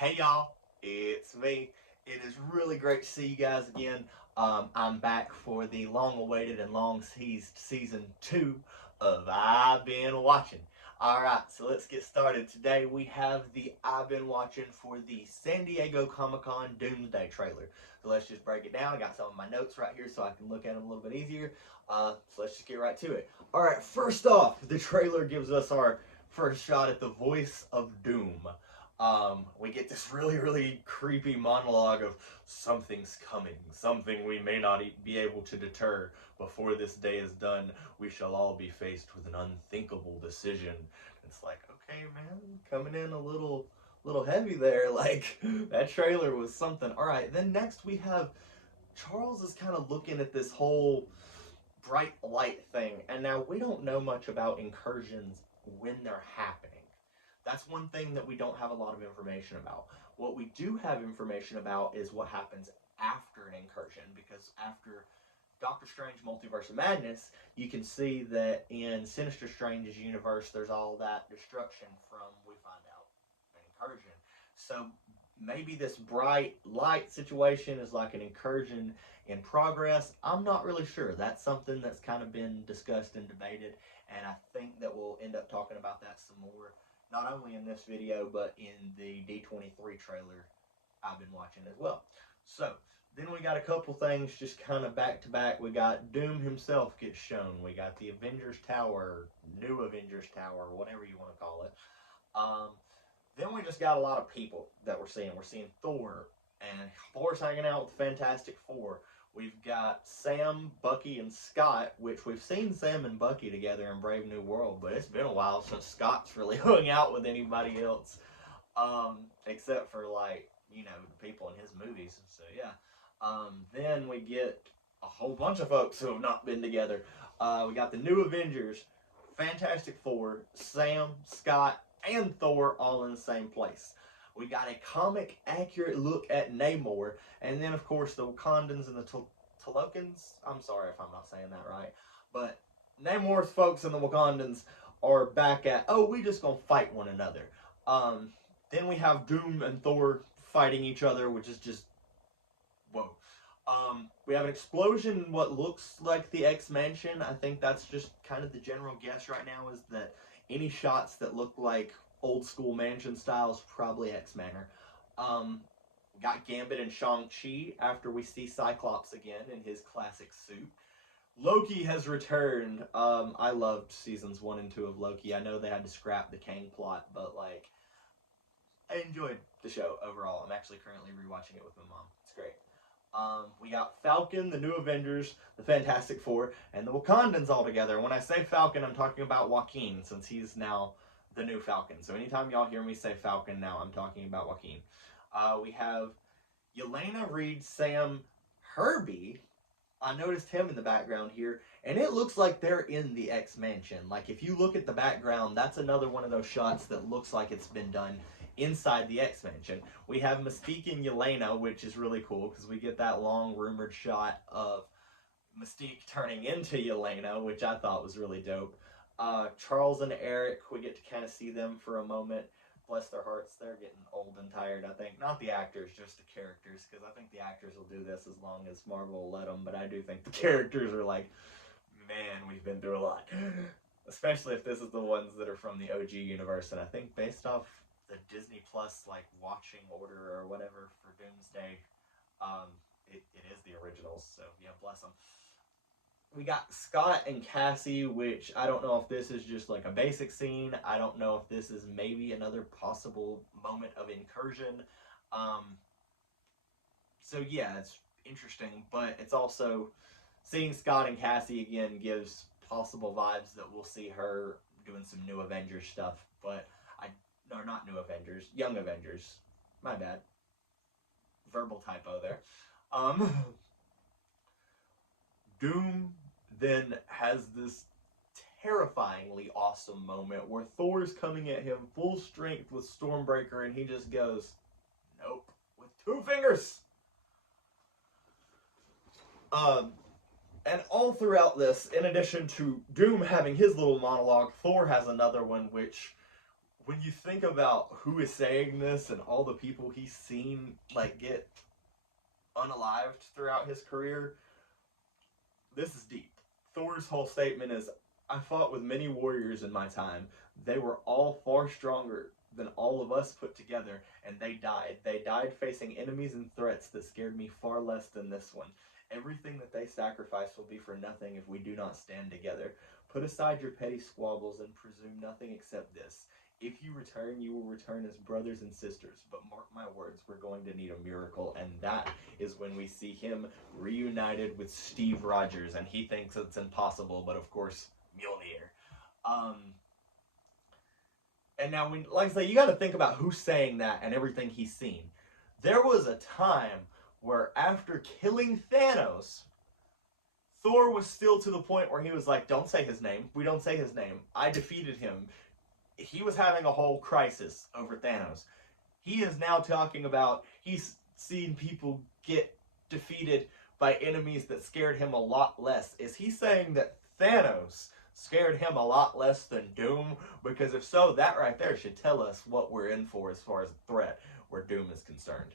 Hey y'all, it's me. It is really great to see you guys again. I'm back for the long-awaited and long-teased season 2 of I Been Watchin. Alright, so let's get started. Today we have the I Been Watchin for the San Diego Comic-Con Doomsday trailer. So let's just break it down. I got some of my notes right here so I can look at them a little bit easier. So let's just get right to it. Alright, first off, the trailer gives us our first shot at the voice of Doom. We get this really creepy monologue of something's coming, something we may not be able to deter. Before this day is done, we shall all be faced with an unthinkable decision. It's like, okay, man, coming in a little heavy there. Like, that trailer was something. All right, then next we have Charles is kind of looking at this whole bright light thing, and now we don't know much about incursions when they're happening. That's one thing that we don't have a lot of information about. What we do have information about is what happens after an incursion, because after Doctor Strange Multiverse of Madness, you can see that in Sinister Strange's universe, there's all that destruction from, we find out, an incursion. So maybe this bright light situation is like an incursion in progress. I'm not really sure. That's something that's kind of been discussed and debated, and I think that we'll end up talking about that some more, not only in this video, but in the D23 trailer I've been watching as well. So, then we got a couple things just kind of back to back. We got Doom himself gets shown. We got the Avengers Tower, new Avengers Tower, whatever you want to call it. Then we just got a lot of people that we're seeing. We're seeing Thor, and Thor's hanging out with the Fantastic Four. We've got Sam, Bucky, and Scott, which we've seen Sam and Bucky together in Brave New World, but it's been a while since Scott's really hung out with anybody else, except for, like, you know, the people in his movies. So, yeah. Then we get a whole bunch of folks who have not been together. We got the new Avengers, Fantastic Four, Sam, Scott, and Thor all in the same place. We got a comic-accurate look at Namor, and then, of course, the Wakandans and the Tolokans. I'm sorry if I'm not saying that right, but Namor's folks and the Wakandans are back at, oh, we just gonna fight one another. Then we have Doom and Thor fighting each other, which is just, whoa. We have an explosion in what looks like the X-Mansion. I think that's just kind of the general guess right now, is that any shots that look like old school mansion styles, probably X-Manor. Got Gambit and Shang-Chi after we see Cyclops again in his classic suit. Loki has returned. I loved seasons 1 and 2 of Loki. I know they had to scrap the Kang plot, but, like, I enjoyed the show overall. I'm actually currently rewatching it with my mom. It's great. We got Falcon, the new Avengers, the Fantastic Four, and the Wakandans all together. When I say Falcon, I'm talking about Joaquin, since he's now the new Falcon. So anytime y'all hear me say Falcon now, I'm talking about Joaquin. We have Yelena Reed, Sam, Herbie. I noticed him in the background here, and it looks like they're in the X-Mansion. Like, if you look at the background, that's another one of those shots that looks like it's been done inside the X-Mansion. We have Mystique and Yelena, which is really cool, because we get that long rumored shot of Mystique turning into Yelena, which I thought was really dope. Charles and Eric, we get to kind of see them for a moment. Bless their hearts, they're getting old and tired, I think. Not the actors, just the characters, because I think the actors will do this as long as Marvel will let them, but I do think the characters are like, man, we've been through a lot. Especially if this is the ones that are from the OG universe, and I think based off the Disney Plus, like, watching order or whatever for Doomsday, it is the originals, so yeah, bless them. We got Scott and Cassie, which I don't know if this is just like a basic scene. I don't know if this is maybe another possible moment of incursion. So yeah, it's interesting, but it's also, seeing Scott and Cassie again gives possible vibes that we'll see her doing some new Avengers stuff, but no, not new Avengers, Young Avengers. My bad. Verbal typo there. Doom then has this terrifyingly awesome moment where Thor's coming at him full strength with Stormbreaker, and he just goes, nope, with 2 fingers. And all throughout this, in addition to Doom having his little monologue, Thor has another one which when you think about who is saying this and all the people he's seen like get unalived throughout his career, this is deep. Thor's whole statement is, I fought with many warriors in my time. They were all far stronger than all of us put together, and they died. They died facing enemies and threats that scared me far less than this one. Everything that they sacrificed will be for nothing if we do not stand together. Put aside your petty squabbles and presume nothing except this. If you return, you will return as brothers and sisters. But mark my words, we're going to need a miracle. And that is when we see him reunited with Steve Rogers. And he thinks it's impossible, but of course, Mjolnir. And now, like I say, you got to think about who's saying that and everything he's seen. There was a time where after killing Thanos, Thor was still to the point where he was like, don't say his name. We don't say his name. I defeated him. He was having a whole crisis over Thanos. He is now talking about he's seen people get defeated by enemies that scared him a lot less. Is he saying that Thanos scared him a lot less than Doom? Because if so, that right there should tell us what we're in for as far as a threat where Doom is concerned.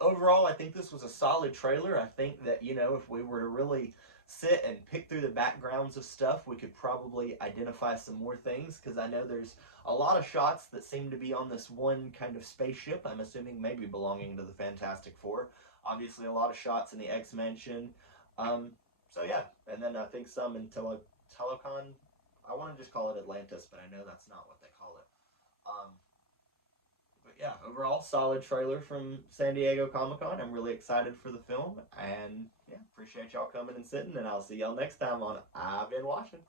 Overall, I think this was a solid trailer. I think that, you know, if we were to really sit and pick through the backgrounds of stuff, we could probably identify some more things, because I know there's a lot of shots that seem to be on this one kind of spaceship, I'm assuming maybe belonging to the Fantastic Four. Obviously a lot of shots in the X-Mansion. So yeah, and then I think some in Telecon. I want to just call it Atlantis, but I know that's not what they call it. But yeah, overall, solid trailer from San Diego Comic-Con. I'm really excited for the film, and yeah, appreciate y'all coming and sitting, and I'll see y'all next time on I've Been Watching.